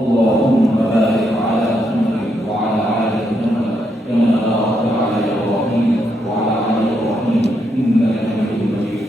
اللهم بارك على محمد وعلى آل محمد كما باركت على إبراهيم وعلى آل إبراهيم إنك حميد مجيد